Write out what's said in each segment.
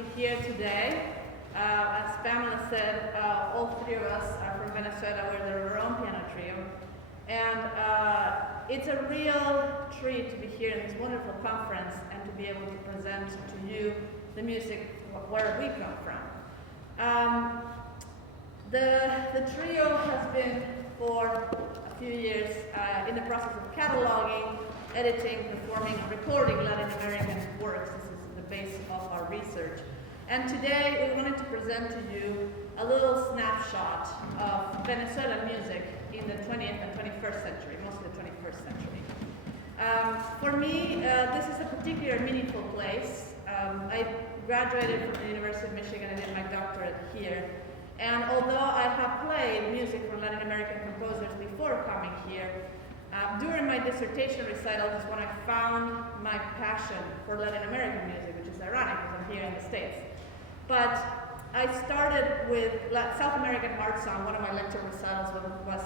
be here today. As Pamela said, all three of us are from Venezuela. We're our own piano trio. And it's a real treat to be here in this wonderful conference and to be able to present to you the music where we come from. The trio has been for a few years in the process of cataloging, editing, performing, and recording Latin American works. This is the base of our research. And today we wanted to present to you a little snapshot of Venezuelan music in the 20th and 21st century, mostly the 21st century. For me, this is a particularly meaningful place. I graduated from the University of Michigan and did my doctorate here. And although I have played music from Latin American composers before coming here, during my dissertation recital is when I found my passion for Latin American music, which is ironic because I'm here in the States. But I started with South American art song. One of my lecture recitals was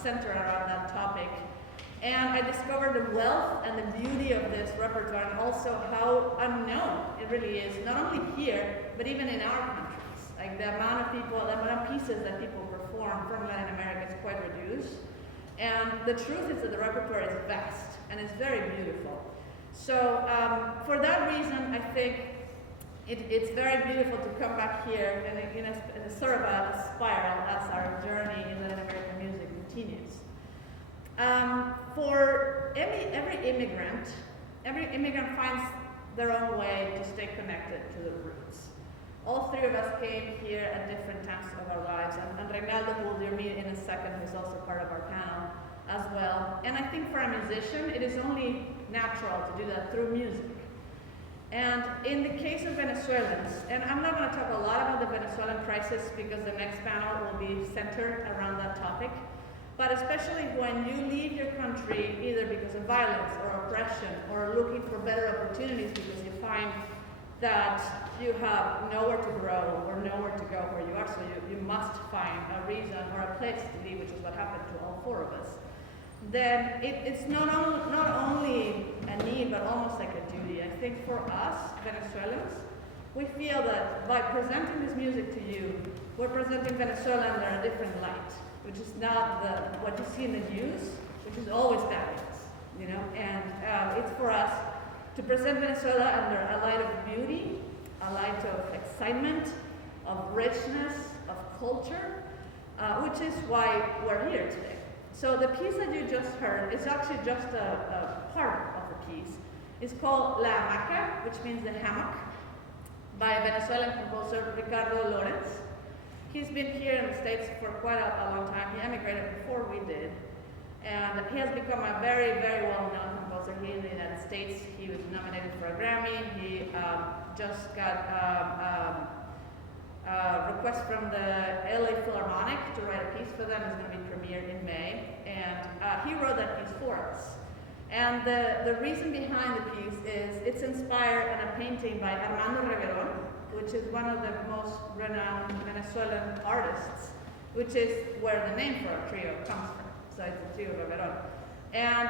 centered around that topic. And I discovered the wealth and the beauty of this repertoire and also how unknown it really is, not only here, but even in our countries. Like the amount of people, the amount of pieces that people perform from Latin America is quite reduced. And the truth is that the repertoire is vast and it's very beautiful. So for that reason, I think it's very beautiful to come back here and in a sort of a spiral as our journey in Latin American music continues. For every immigrant finds their own way to stay connected to the roots. All three of us came here at different times of our lives, and Reinaldo, who you'll meet in a second, who's also part of our panel as well. And I think for a musician, it is only natural to do that through music. And in the case of Venezuelans, and I'm not going to talk a lot about the Venezuelan crisis because the next panel will be centered around that topic, but especially when you leave your country either because of violence or oppression or looking for better opportunities because you find that you have nowhere to grow or nowhere to go where you are, so you must find a reason or a place to be, which is what happened to all four of us. Then it's not only a need, but almost like a duty. I think for us, Venezuelans, we feel that by presenting this music to you, we're presenting Venezuela under a different light, which is not what you see in the news, which is always fabulous, you know. And it's for us to present Venezuela under a light of beauty, a light of excitement, of richness, of culture, which is why we're here today. So the piece that you just heard is actually just a part of the piece. It's called La Hamaca, which means the hammock, by a Venezuelan composer, Ricardo Lorenz. He's been here in the States for quite a long time. He emigrated before we did. And he has become a very, very well-known composer here in the United States. He was nominated for a Grammy. He just got a request from the LA Philharmonic to write a piece for them. It's going to be premiered in May. And he wrote that piece for us. And the reason behind the piece is it's inspired on a painting by Armando Reverón, which is one of the most renowned Venezuelan artists, which is where the name for our trio comes from. So it's a trio Reverón. And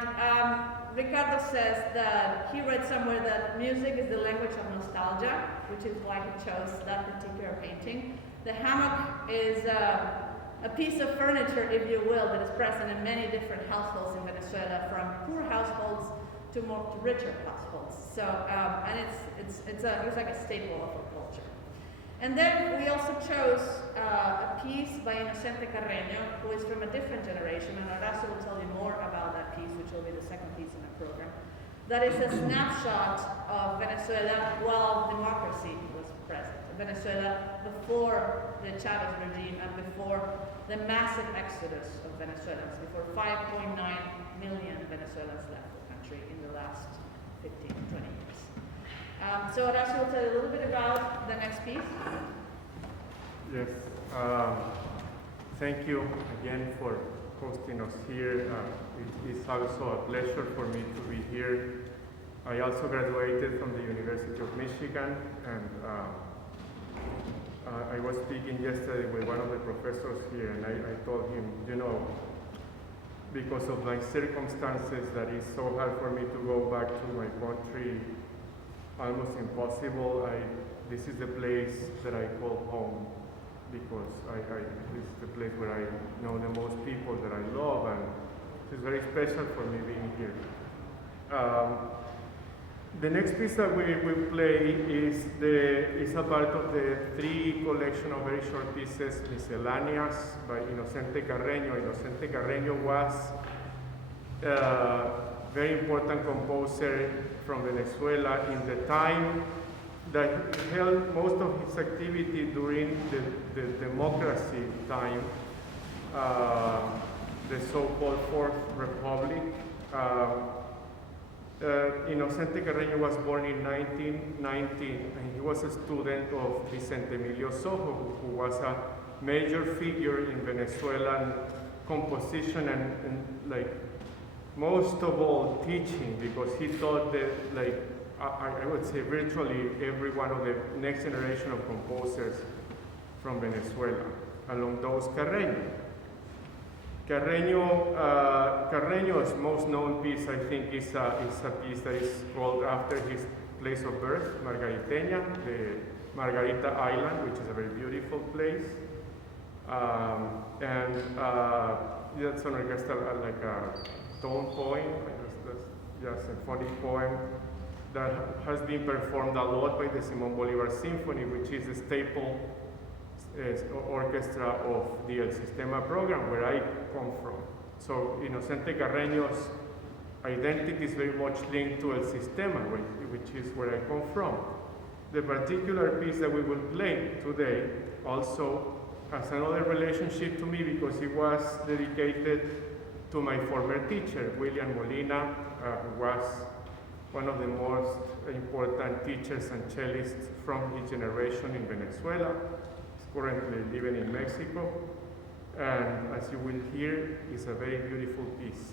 Ricardo says that he read somewhere that music is the language of nostalgia, which is why he chose that particular painting. The hammock is a piece of furniture, if you will, that is present in many different households in Venezuela, from poor households to richer households. So, and it's like a staple of our culture. And then we also chose a piece by Inocente Carreño, who is from a different generation, and Horacio will tell you more about that piece, which will be the second piece in the program. That is a snapshot of Venezuela while democracy was present. Venezuela before the Chavez regime and before the massive exodus of Venezuelans, before 5.9 million Venezuelans left the country in the last 15, 20 years. So Horacio will tell you a little bit about the next piece. Yes, thank you again for hosting us here. It is also a pleasure for me to be here. I also graduated from the University of Michigan, and I was speaking yesterday with one of the professors here, and I told him, you know, because of my circumstances, that it's so hard for me to go back to my country almost impossible. This is the place that I call home because this is the place where I know the most people that I love, and it's very special for me being here. The next piece that we will play is a part of the 3 collection of very short pieces, Miscellaneous, by Inocente Carreño. Inocente Carreño was a very important composer from Venezuela in the time that held most of his activity during the democracy time, the so-called Fourth Republic. Inocente Carreño was born in 1919, and he was a student of Vicente Emilio Sojo, who was a major figure in Venezuelan composition and like most of all teaching, because he taught that, like, I would say virtually every one of the next generation of composers from Venezuela, along those Carreño. Carreño's most known piece, I think, is a piece that is called after his place of birth, Margariteña, the Margarita Island, which is a very beautiful place. That's an orchestral, like a tone poem, just a symphonic poem that has been performed a lot by the Simón Bolívar Symphony, which is a staple orchestra of the El Sistema program, where I come from. So Inocente Carreño's identity is very much linked to El Sistema, which is where I come from. The particular piece that we will play today also has another relationship to me because it was dedicated to my former teacher, William Molina, who was one of the most important teachers and cellists from his generation in Venezuela. He's currently living in Mexico, and as you will hear, it's a very beautiful piece.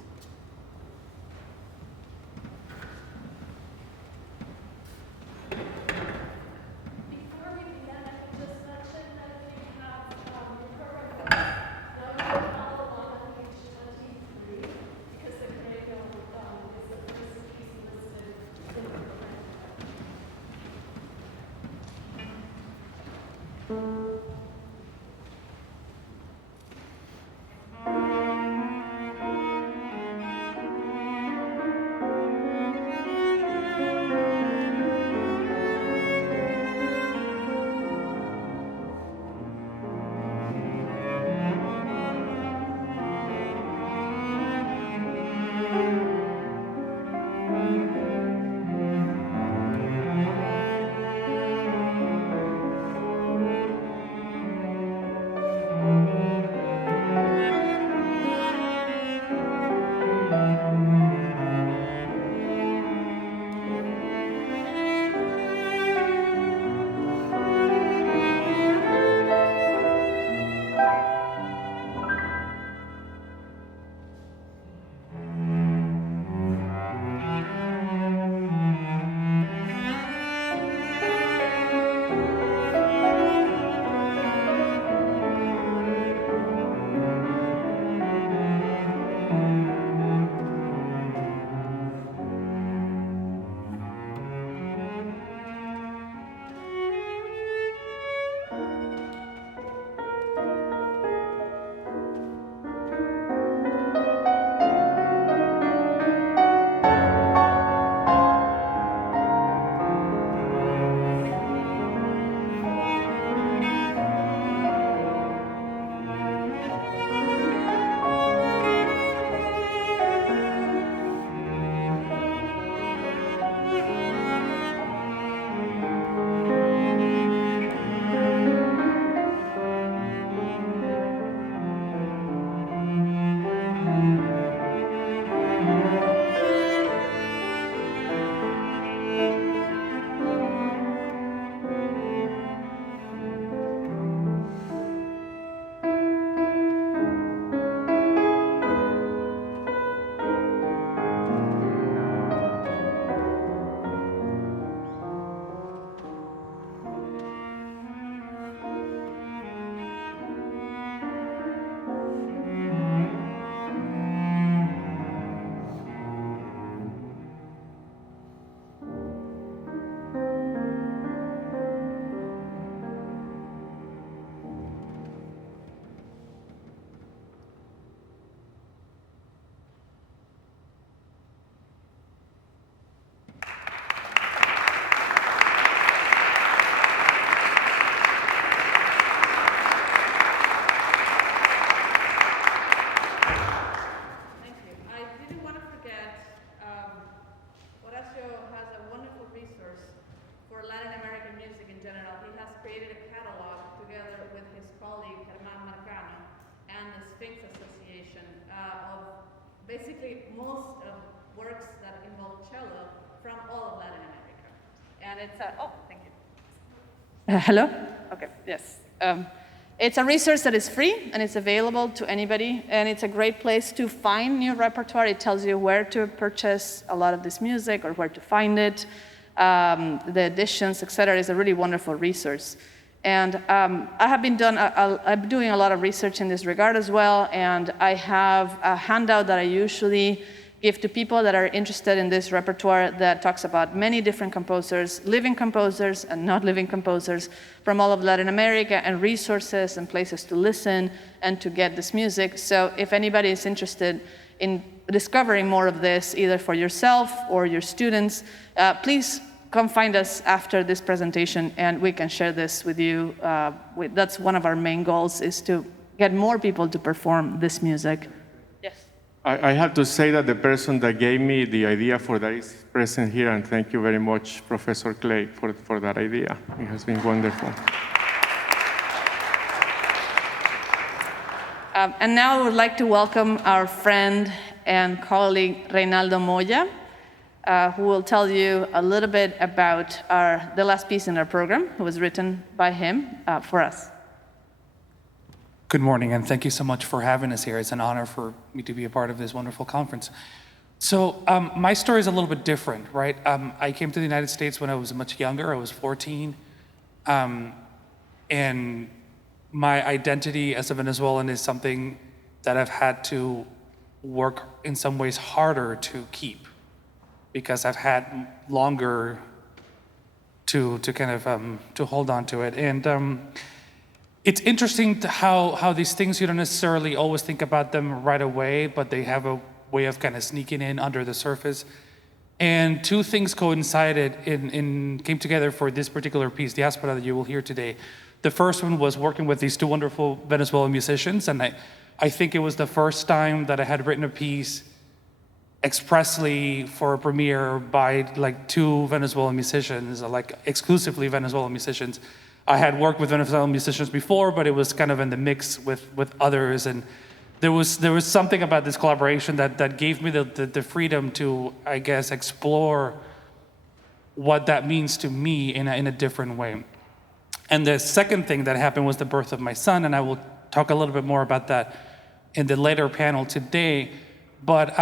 basically most works that involve cello from all of Latin America. And it's thank you. Hello? Okay, yes. It's a resource that is free and it's available to anybody, and it's a great place to find new repertoire. It tells you where to purchase a lot of this music or where to find it, the editions, etc. It's a really wonderful resource. And I'm doing a lot of research in this regard as well, and I have a handout that I usually give to people that are interested in this repertoire that talks about many different composers, living composers and not living composers from all of Latin America, and resources and places to listen and to get this music. So if anybody is interested in discovering more of this, either for yourself or your students, please come find us after this presentation and we can share this with you. That's one of our main goals, is to get more people to perform this music. Yes. I have to say that the person that gave me the idea for that is present here, and thank you very much, Professor Clay, for that idea. It has been wonderful. And now I would like to welcome our friend and colleague, Reynaldo Moya, who will tell you a little bit about the last piece in our program. It was written by him for us. Good morning, and thank you so much for having us here. It's an honor for me to be a part of this wonderful conference. So my story is a little bit different, right? I came to the United States when I was much younger. I was 14. And my identity as a Venezuelan is something that I've had to work in some ways harder to keep, because I've had longer to kind of to hold on to it. And it's interesting how these things, you don't necessarily always think about them right away, but they have a way of kind of sneaking in under the surface. And two things coincided came together for this particular piece, the Diaspora, that you will hear today. The first one was working with these two wonderful Venezuelan musicians, and I think it was the first time that I had written a piece expressly for a premiere by like two Venezuelan musicians, like exclusively Venezuelan musicians. I had worked with Venezuelan musicians before, but it was kind of in the mix with others, and there was something about this collaboration that gave me the freedom to, I guess, explore what that means to me in a different way. And the second thing that happened was the birth of my son, and I will talk a little bit more about that in the later panel today. But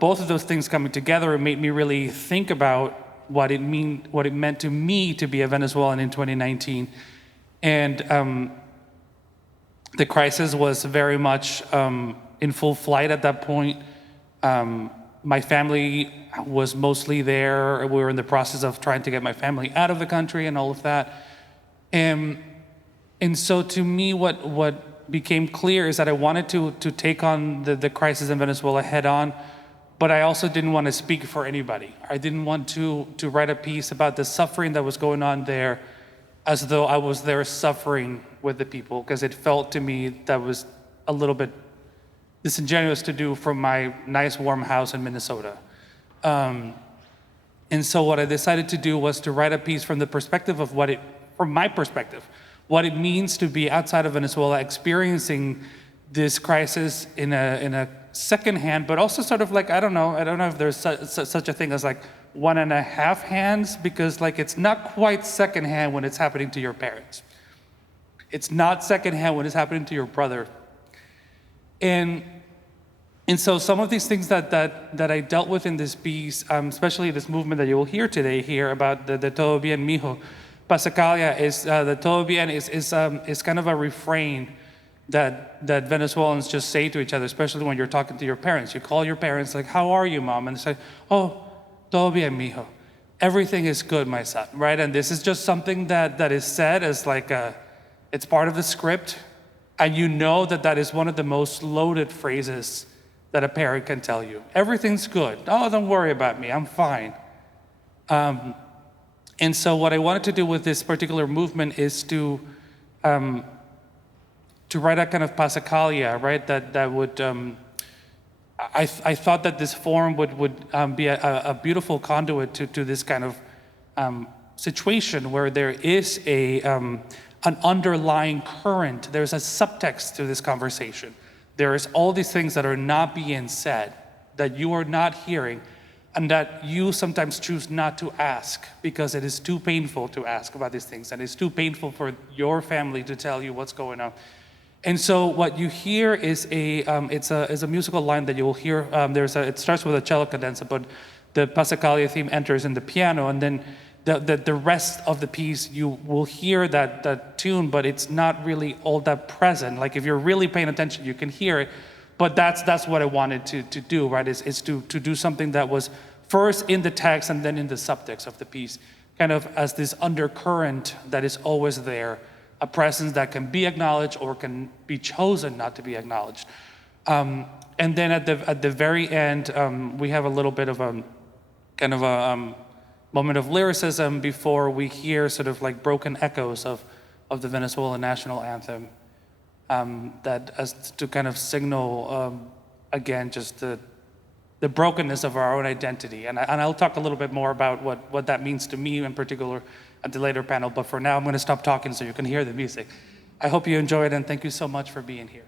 both of those things coming together made me really think about what it meant to me to be a Venezuelan in 2019. And the crisis was very much in full flight at that point. My family was mostly there. We were in the process of trying to get my family out of the country and all of that. And so to me, what became clear is that I wanted to take on the crisis in Venezuela head on, but I also didn't want to speak for anybody. I didn't want to write a piece about the suffering that was going on there as though I was there suffering with the people, because it felt to me that was a little bit disingenuous to do from my nice warm house in Minnesota. And so what I decided to do was to write a piece from the perspective of from my perspective, what it means to be outside of Venezuela, experiencing this crisis in a second hand, but also sort of like, I don't know if there's such a thing as like 1.5 hands, because like it's not quite second hand when it's happening to your parents. It's not second hand when it's happening to your brother. And so some of these things that I dealt with in this piece, especially this movement that you will hear today here about the todo bien, mijo, Pasacalia is the todo bien is kind of a refrain that Venezuelans just say to each other, especially when you're talking to your parents. You call your parents like, "How are you, mom?" And they say, "Oh, todo bien, mijo. Everything is good, my son," right? And this is just something that is said as like it's part of the script, and you know that is one of the most loaded phrases that a parent can tell you. Everything's good. Oh, don't worry about me. I'm fine. And so what I wanted to do with this particular movement is to write a kind of pasacalia, right? That would, I thought that this form would be a beautiful conduit to this kind of situation where there is an underlying current. There's a subtext to this conversation. There is all these things that are not being said, that you are not hearing, and that you sometimes choose not to ask because it is too painful to ask about these things, and it's too painful for your family to tell you what's going on. And so what you hear is it's a musical line that you will hear. It starts with a cello cadenza, but the Passacaglia theme enters in the piano, and then the rest of the piece, you will hear that tune, but it's not really all that present. Like if you're really paying attention, you can hear it. But that's what I wanted to do, right? Is to do something that was first in the text and then in the subtext of the piece, kind of as this undercurrent that is always there, a presence that can be acknowledged or can be chosen not to be acknowledged. And then at the very end, we have a little bit of a kind of a moment of lyricism before we hear sort of like broken echoes of the Venezuelan national anthem. That as to kind of signal, again, just the brokenness of our own identity. And I'll talk a little bit more about what that means to me in particular at the later panel, but for now I'm going to stop talking so you can hear the music. I hope you enjoyed, and thank you so much for being here.